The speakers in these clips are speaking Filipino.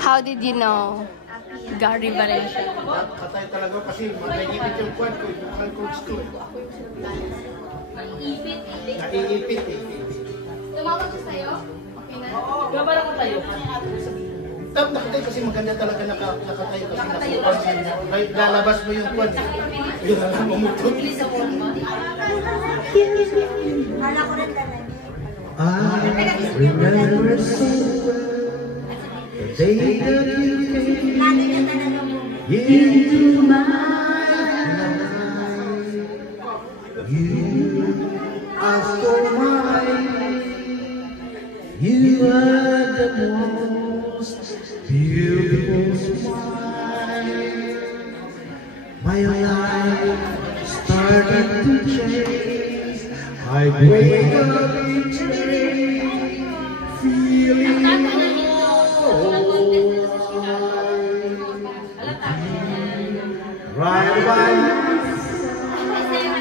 How did you know? Gary Valencia. Katay talaga kasi nag-iipit yung quad ko, yung coach ko eh. Naiipit eh. Tumawag siya sa'yo? Okay na? Kaya ba nakatayo? Nakatayo kasi maganda talaga nakatayo kasi lalabas mo yung quad. Yun na lang mamutot. Hala ko rin talaga. I remember so well the day that you came into my life. You asked for mine. You are the most beautiful smile. My life started to change. I wake up each day feeling right by my side,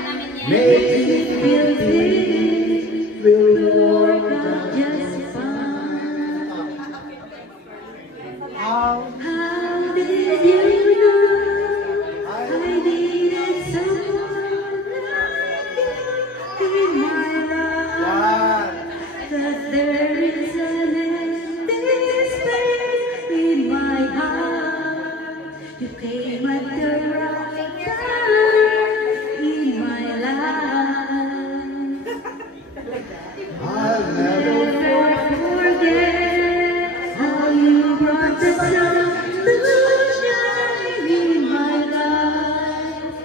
make me feel this will work out just fine. How did you know I needed someone like you in my life? That there is an empty space in my heart. You came at the right time in my life. I'll never forget how you brought the sun to shine in my life.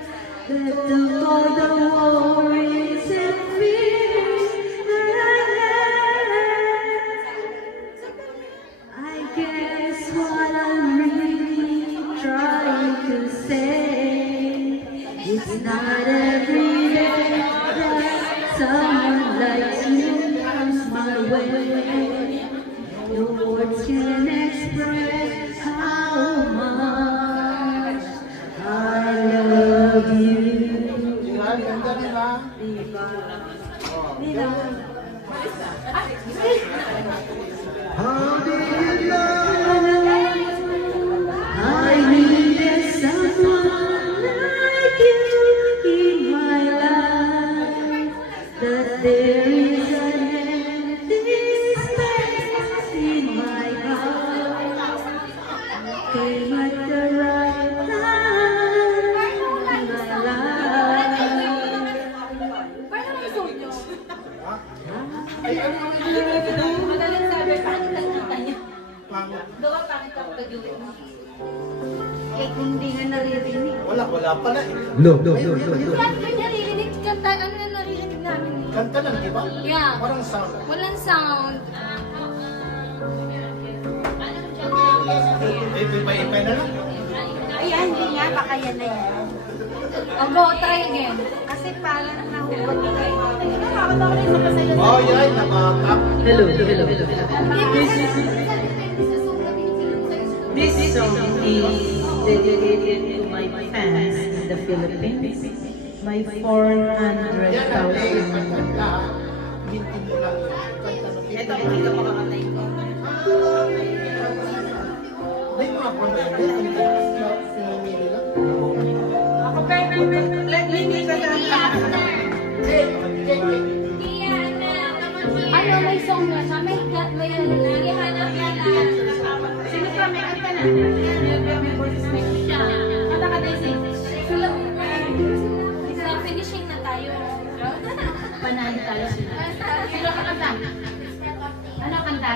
That took all the worries and fears that I had. I guess what I'm really trying to say, it's not every day that someone like you comes my way. No words can express how much I love you. Ganda nila. How did you know I needed someone like you in my life? That there is an empty space in my heart. Came at the right time in my life. Madaling sabi, pangit ang kanta niya. Gawa pangit ang pag-uwi mo. Eh, kung hindi nga naririnig. Wala pala eh. No. Bakit may naririnig? Kanta, ano na naririnig namin? Kanta lang, di ba? Yeah. Parang sound. Walang sound. Ipay na lang. Ayan, hindi nga. Baka yan na yan. O, go, try again. Kasi parang nahubot na tayo. Nakakatawa ko rin sa pasaya. Oh, yan. Nakakap. Hello. This song is dedicated to my fans in the Philippines. My 400,000. Ito, pakita mo kakantay ko. Ako pero, let me ka Ano, may song na siya? May hanap yan na. Sino pa may kanta na? May boses na siya. Kanta ka tayo sa finishing na tayo. Panalo tayo sila. Sino ka kanta? Ano kanta?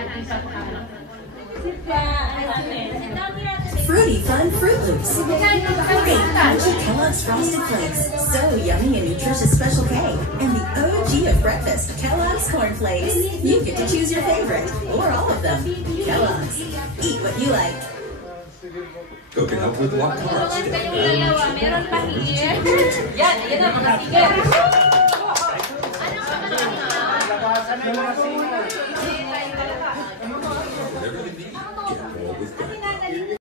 Fruity Fun Fruit Loops. Great crunchy Kellogg's Frosted Flakes. So yummy and nutritious Special K. And the OG of breakfast, Kellogg's Corn Flakes. You get to choose your favorite, or all of them. Kellogg's. Eat what you like. Cooking up with what cars? Meron pa here. Yan na mga sige. Ano pa